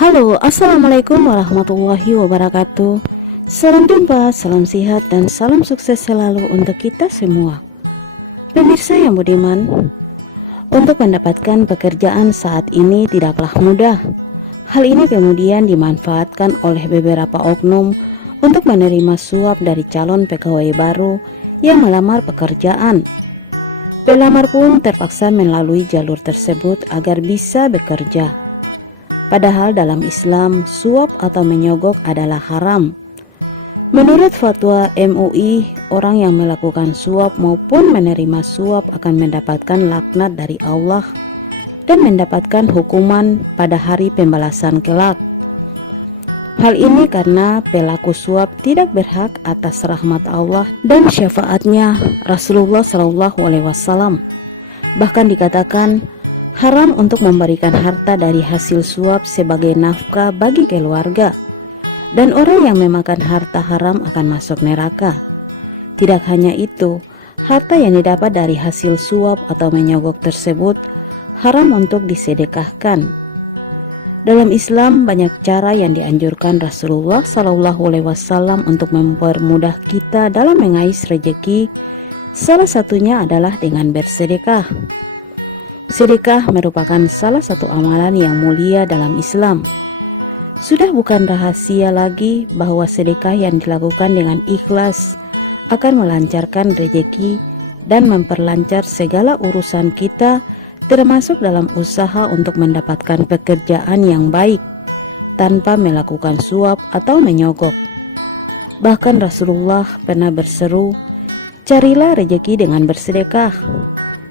Halo, Assalamualaikum warahmatullahi wabarakatuh. Salam jumpa, salam sehat, dan salam sukses selalu untuk kita semua. Pemirsa yang budiman Untuk mendapatkan pekerjaan saat ini tidaklah mudah. Hal ini kemudian dimanfaatkan oleh beberapa oknum untuk menerima suap dari calon pegawai baru yang melamar pekerjaan. Pelamar pun terpaksa melalui jalur tersebut agar bisa bekerja. Padahal dalam Islam, suap atau menyogok adalah haram. Menurut fatwa MUI, orang yang melakukan suap maupun menerima suap akan mendapatkan laknat dari Allah dan mendapatkan hukuman pada hari pembalasan kelak. Hal ini karena pelaku suap tidak berhak atas rahmat Allah dan syafaatnya Rasulullah Shallallahu Alaihi Wasallam. Bahkan dikatakan haram untuk memberikan harta dari hasil suap sebagai nafkah bagi keluarga. Dan orang yang memakan harta haram akan masuk neraka. Tidak hanya itu, harta yang didapat dari hasil suap atau menyogok tersebut haram untuk disedekahkan dalam Islam banyak cara yang dianjurkan Rasulullah Shallallahu Alaihi Wasallam untuk mempermudah kita dalam mengais rejeki. Salah satunya adalah dengan bersedekah. Sedekah merupakan salah satu amalan yang mulia dalam Islam. Sudah bukan rahasia lagi bahwa sedekah yang dilakukan dengan ikhlas akan melancarkan rejeki dan memperlancar segala urusan kita termasuk dalam usaha untuk mendapatkan pekerjaan yang baik tanpa melakukan suap atau menyogok. Bahkan Rasulullah pernah berseru, "Carilah rejeki dengan bersedekah."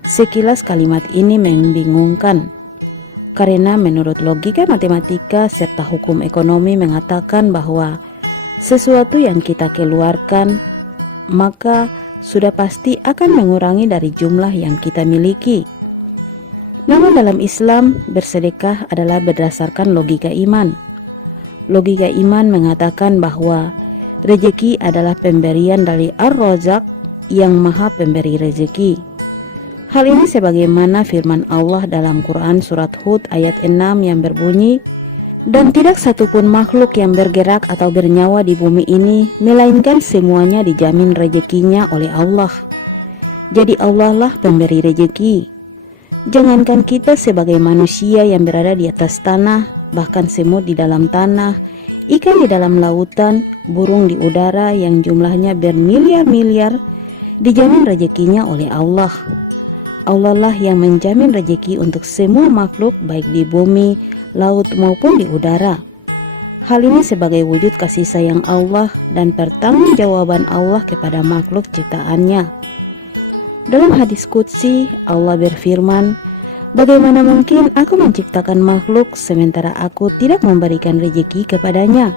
Sekilas kalimat ini membingungkan karena menurut logika matematika serta hukum ekonomi mengatakan bahwa sesuatu yang kita keluarkan maka sudah pasti akan mengurangi dari jumlah yang kita miliki. Namun dalam Islam, bersedekah adalah berdasarkan logika iman. Logika iman mengatakan bahwa rejeki adalah pemberian dari Ar-Razak yang maha pemberi rejeki. Hal ini sebagaimana firman Allah dalam Quran Surat Hud ayat 6 yang berbunyi, dan tidak satupun makhluk yang bergerak atau bernyawa di bumi ini, melainkan semuanya dijamin rezekinya oleh Allah. Jadi Allah lah pemberi rejeki. Jangankan kita sebagai manusia yang berada di atas tanah, bahkan semut di dalam tanah, ikan di dalam lautan, burung di udara yang jumlahnya bermiliar-miliar, dijamin rezekinya oleh Allah. Allah lah yang menjamin rezeki untuk semua makhluk baik di bumi, laut maupun di udara. Hal ini sebagai wujud kasih sayang Allah dan pertanggungjawaban Allah kepada makhluk ciptaannya. Dalam hadis Qudsi, Allah berfirman, Bagaimana mungkin aku menciptakan makhluk sementara aku tidak memberikan rezeki kepadanya?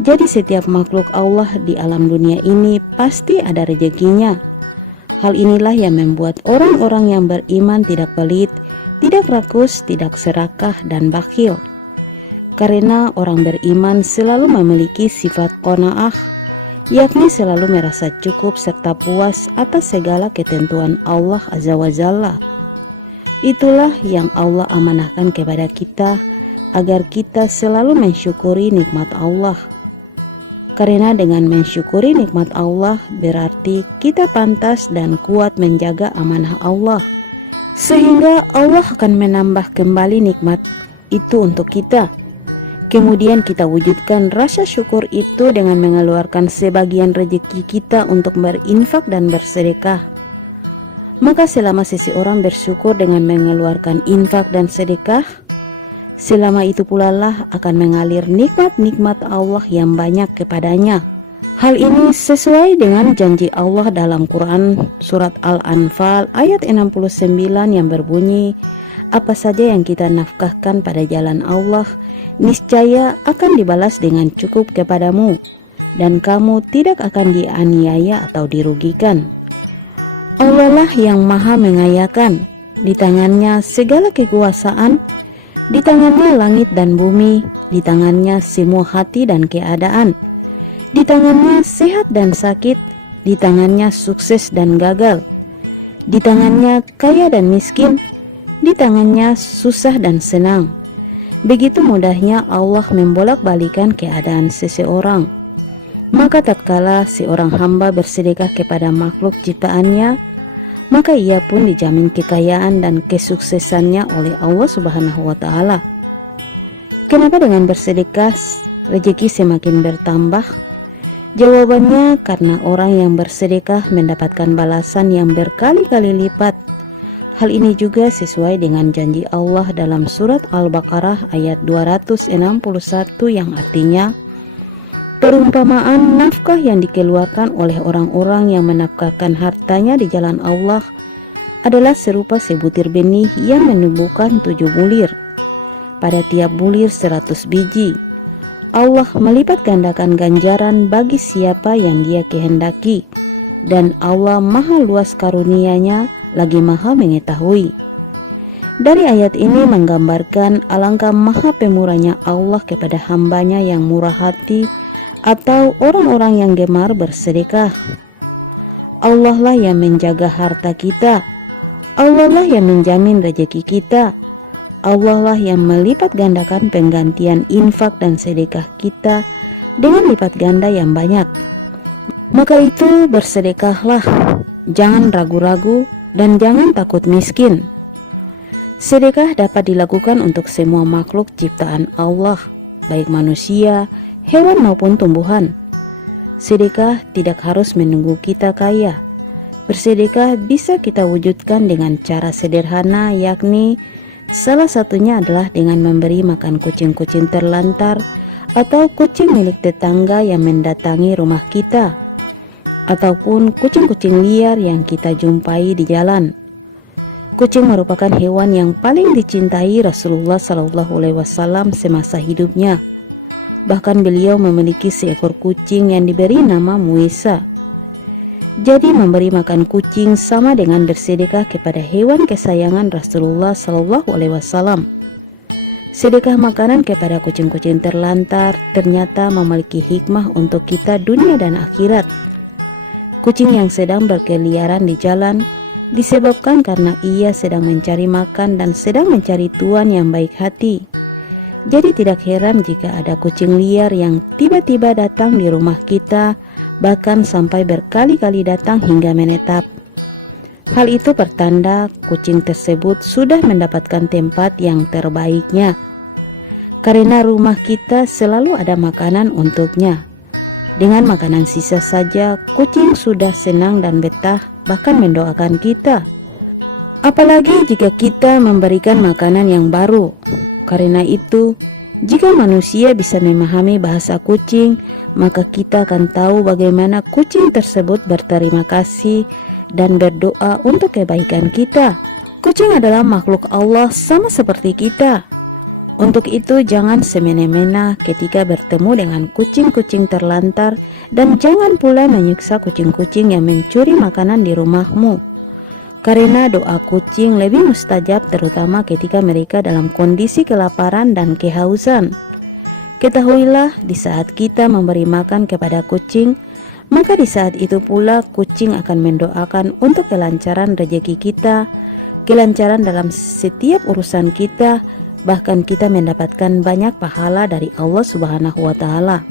Jadi setiap makhluk Allah di alam dunia ini pasti ada rezekinya. Hal inilah yang membuat orang-orang yang beriman tidak pelit, tidak rakus, tidak serakah, dan bakhil. Karena orang beriman selalu memiliki sifat kona'ah yakni selalu merasa cukup serta puas atas segala ketentuan Allah Azza wa Jalla. Itulah yang Allah amanahkan kepada kita agar kita selalu mensyukuri nikmat Allah. Karena dengan mensyukuri nikmat Allah berarti kita pantas dan kuat menjaga amanah Allah. Sehingga Allah akan menambah kembali nikmat itu untuk kita. Kemudian kita wujudkan rasa syukur itu dengan mengeluarkan sebagian rezeki kita untuk berinfak dan bersedekah. Maka selama seseorang bersyukur dengan mengeluarkan infak dan sedekah, selama itu pula lah akan mengalir nikmat-nikmat Allah yang banyak kepadanya. Hal ini sesuai dengan janji Allah dalam Quran surat Al-Anfal ayat 69 yang berbunyi, apa saja yang kita nafkahkan pada jalan Allah, niscaya akan dibalas dengan cukup kepadamu, dan kamu tidak akan dianiaya atau dirugikan. Allah lah yang maha mengayakan, di tangannya segala kekuasaan, di tangannya langit dan bumi, di tangannya semua hati dan keadaan, di tangannya sehat dan sakit, di tangannya sukses dan gagal, di tangannya kaya dan miskin, di tangannya susah dan senang, Begitu mudahnya Allah membolak-balikan keadaan seseorang. Maka tatkala seorang hamba bersedekah kepada makhluk ciptaannya, maka ia pun dijamin kekayaan dan kesuksesannya oleh Allah Subhanahu wa taala. Kenapa dengan bersedekah rezeki semakin bertambah? Jawabannya karena orang yang bersedekah mendapatkan balasan yang berkali-kali lipat. Hal ini juga sesuai dengan janji Allah dalam surat Al-Baqarah ayat 261 yang artinya Perumpamaan nafkah yang dikeluarkan oleh orang-orang yang menafkahkan hartanya di jalan Allah adalah serupa sebutir benih yang menumbuhkan tujuh bulir pada tiap bulir seratus biji. Allah melipat gandakan ganjaran bagi siapa yang dia kehendaki dan Allah maha luas karunianya lagi maha mengetahui. Dari ayat ini menggambarkan alangkah maha pemurahnya Allah kepada hambanya yang murah hati atau orang-orang yang gemar bersedekah. Allah lah yang menjaga harta kita. Allah lah yang menjamin rezeki kita. Allah lah yang melipat gandakan penggantian infak dan sedekah kita dengan lipat ganda yang banyak. Maka itu bersedekahlah, jangan ragu-ragu dan jangan takut miskin. Sedekah dapat dilakukan untuk semua makhluk ciptaan Allah, baik manusia, hewan maupun tumbuhan. Sedekah tidak harus menunggu kita kaya. Bersedekah bisa kita wujudkan dengan cara sederhana yakni Salah satunya adalah dengan memberi makan kucing-kucing terlantar atau kucing milik tetangga yang mendatangi rumah kita, ataupun kucing-kucing liar yang kita jumpai di jalan. Kucing merupakan hewan yang paling dicintai Rasulullah Shallallahu Alaihi Wasallam semasa hidupnya. Bahkan beliau memiliki seekor kucing yang diberi nama Muisa. Jadi memberi makan kucing sama dengan bersedekah kepada hewan kesayangan Rasulullah Shallallahu Alaihi Wasallam. Sedekah makanan kepada kucing-kucing terlantar ternyata memiliki hikmah untuk kita dunia dan akhirat. Kucing yang sedang berkeliaran di jalan disebabkan karena ia sedang mencari makan dan sedang mencari tuan yang baik hati. Jadi tidak heran jika ada kucing liar yang tiba-tiba datang di rumah kita bahkan sampai berkali-kali datang hingga menetap. Hal itu pertanda kucing tersebut sudah mendapatkan tempat yang terbaiknya. Karena rumah kita selalu ada makanan untuknya. Dengan makanan sisa saja, kucing sudah senang dan betah, bahkan mendoakan kita. Apalagi jika kita memberikan makanan yang baru. Karena itu, jika manusia bisa memahami bahasa kucing, maka kita akan tahu bagaimana kucing tersebut berterima kasih dan berdoa untuk kebaikan kita. Kucing adalah makhluk Allah sama seperti kita. Untuk itu jangan semena-mena ketika bertemu dengan kucing-kucing terlantar dan jangan pula menyiksa kucing-kucing yang mencuri makanan di rumahmu. Karena doa kucing lebih mustajab terutama ketika mereka dalam kondisi kelaparan dan kehausan. Ketahuilah, di saat kita memberi makan kepada kucing, maka di saat itu pula kucing akan mendoakan untuk kelancaran rezeki kita, kelancaran dalam setiap urusan kita, bahkan kita mendapatkan banyak pahala dari Allah Subhanahu wa Ta'ala.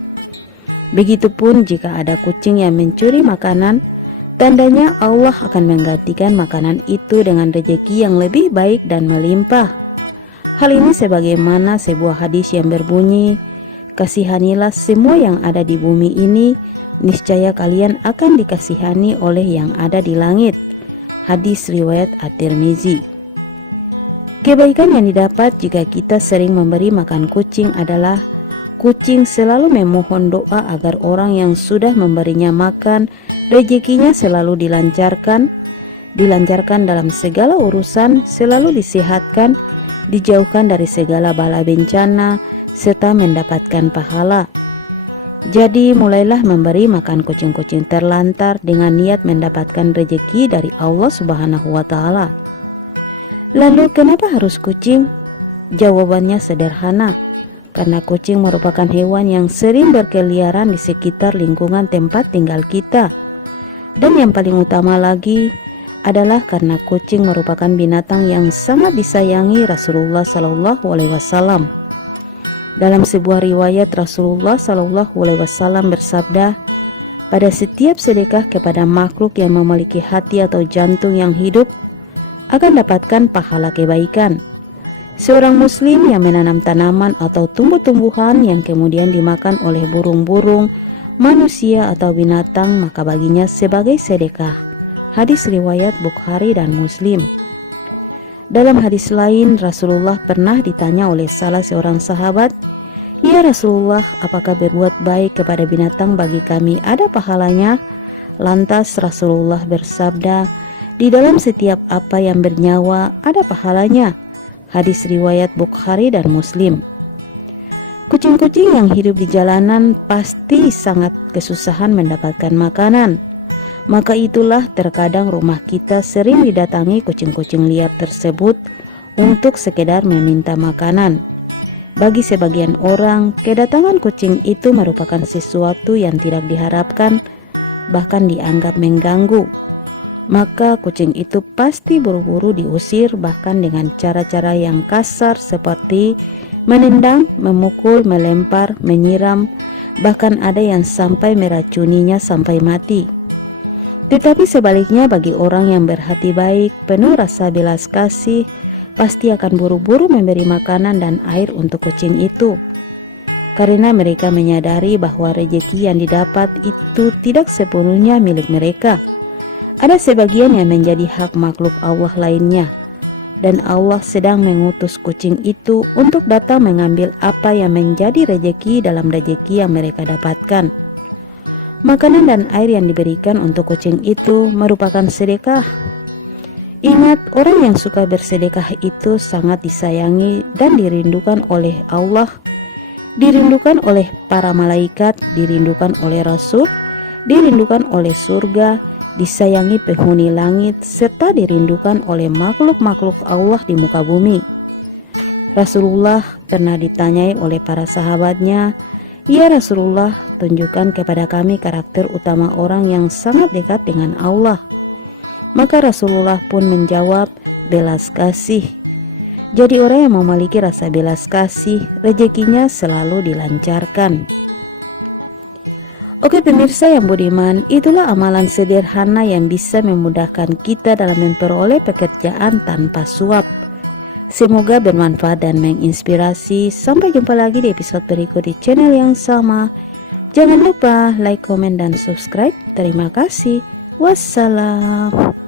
Begitupun jika ada kucing yang mencuri makanan, tandanya Allah akan menggantikan makanan itu dengan rezeki yang lebih baik dan melimpah. Hal ini sebagaimana sebuah hadis yang berbunyi, Kasihanilah semua yang ada di bumi ini, niscaya kalian akan dikasihani oleh yang ada di langit. Hadis riwayat At-Tirmizi. Kebaikan yang didapat jika kita sering memberi makan kucing adalah kucing selalu memohon doa agar orang yang sudah memberinya makan rezekinya selalu dilancarkan, dilancarkan dalam segala urusan, selalu disehatkan, dijauhkan dari segala bala bencana, serta mendapatkan pahala. Jadi mulailah memberi makan kucing-kucing terlantar dengan niat mendapatkan rejeki dari Allah Subhanahu wa taala. Lalu kenapa harus kucing? Jawabannya sederhana. Karena kucing merupakan hewan yang sering berkeliaran di sekitar lingkungan tempat tinggal kita. Dan yang paling utama lagi adalah karena kucing merupakan binatang yang sangat disayangi Rasulullah Shallallahu alaihi wasallam. Dalam sebuah riwayat Rasulullah Shallallahu Alaihi Wasallam bersabda, pada setiap sedekah kepada makhluk yang memiliki hati atau jantung yang hidup akan dapatkan pahala kebaikan. Seorang muslim yang menanam tanaman atau tumbuh-tumbuhan yang kemudian dimakan oleh burung-burung, manusia atau binatang maka baginya sebagai sedekah. Hadis riwayat Bukhari dan Muslim. Dalam hadis lain, Rasulullah pernah ditanya oleh salah seorang sahabat, "Ya Rasulullah, apakah berbuat baik kepada binatang bagi kami ada pahalanya?" Lantas Rasulullah bersabda, "Di dalam setiap apa yang bernyawa ada pahalanya." Hadis riwayat Bukhari dan Muslim. Kucing-kucing yang hidup di jalanan pasti sangat kesusahan mendapatkan makanan. Maka itulah terkadang rumah kita sering didatangi kucing-kucing liar tersebut untuk sekedar meminta makanan. Bagi sebagian orang, kedatangan kucing itu merupakan sesuatu yang tidak diharapkan, bahkan dianggap mengganggu. Maka kucing itu pasti buru-buru diusir bahkan dengan cara-cara yang kasar seperti menendang, memukul, melempar, menyiram, bahkan ada yang sampai meracuninya sampai mati. Tetapi sebaliknya bagi orang yang berhati baik, penuh rasa belas kasih, pasti akan buru-buru memberi makanan dan air untuk kucing itu. Karena mereka menyadari bahwa rejeki yang didapat itu tidak sepenuhnya milik mereka. Ada sebagian yang menjadi hak makhluk Allah lainnya. Dan Allah sedang mengutus kucing itu untuk datang mengambil apa yang menjadi rejeki dalam rejeki yang mereka dapatkan. Makanan dan air yang diberikan untuk kucing itu merupakan sedekah. Ingat, orang yang suka bersedekah itu sangat disayangi dan dirindukan oleh Allah, dirindukan oleh para malaikat, dirindukan oleh Rasul, dirindukan oleh surga, disayangi penghuni langit, serta dirindukan oleh makhluk-makhluk Allah di muka bumi. Rasulullah pernah ditanyai oleh para sahabatnya, Ya Rasulullah, tunjukkan kepada kami karakter utama orang yang sangat dekat dengan Allah. Maka Rasulullah pun menjawab, belas kasih. Jadi orang yang memiliki rasa belas kasih, rezekinya selalu dilancarkan. Oke pemirsa yang budiman, itulah amalan sederhana yang bisa memudahkan kita dalam memperoleh pekerjaan tanpa suap. Semoga bermanfaat dan menginspirasi. Sampai jumpa lagi di episode berikut di channel yang sama. Jangan lupa like, komen, dan subscribe. Terima kasih. Wassalam.